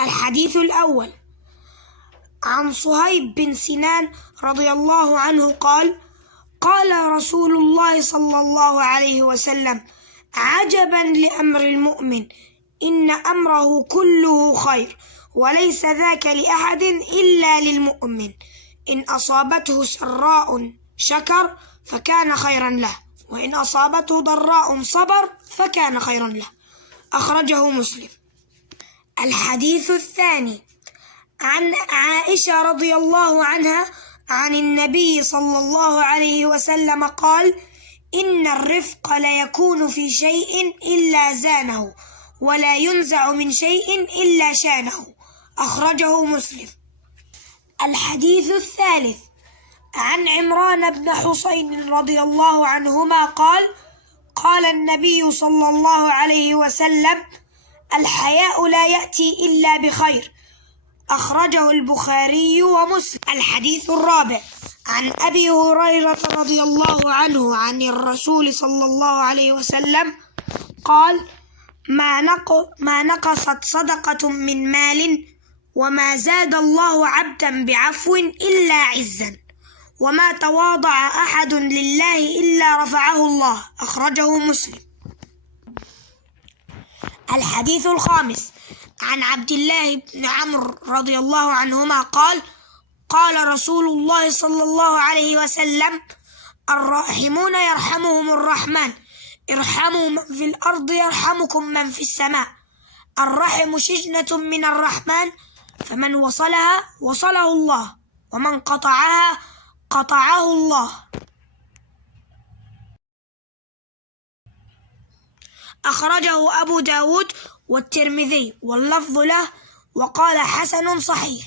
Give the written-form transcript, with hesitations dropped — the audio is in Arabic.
الحديث الأول عن صهيب بن سنان رضي الله عنه قال: قال رسول الله صلى الله عليه وسلم: عجبا لأمر المؤمن، إن أمره كله خير، وليس ذاك لأحد إلا للمؤمن، إن أصابته سراء شكر فكان خيرا له، وإن أصابته ضراء صبر فكان خيرا له. أخرجه مسلم. الحديث الثاني عن عائشة رضي الله عنها عن النبي صلى الله عليه وسلم قال: إن الرفق لا يكون في شيء إلا زانه، ولا ينزع من شيء إلا شانه. أخرجه مسلم. الحديث الثالث عن عمران بن حسين رضي الله عنهما قال: قال النبي صلى الله عليه وسلم: الحياء لا يأتي إلا بخير. أخرجه البخاري ومسلم. الحديث الرابع عن أبي هريرة رضي الله عنه عن الرسول صلى الله عليه وسلم قال: ما نقصت صدقة من مال، وما زاد الله عبدا بعفو إلا عزا، وما تواضع أحد لله إلا رفعه الله. أخرجه مسلم. الحديث الخامس عن عبد الله بن عمرو رضي الله عنهما قال: قال رسول الله صلى الله عليه وسلم: الراحمون يرحمهم الرحمن، ارحموا من في الأرض يرحمكم من في السماء. الرحم شجنة من الرحمن، فمن وصلها وصله الله، ومن قطعها قطعه الله. أخرجه أبو داود والترمذي واللفظ له، وقال: حسن صحيح.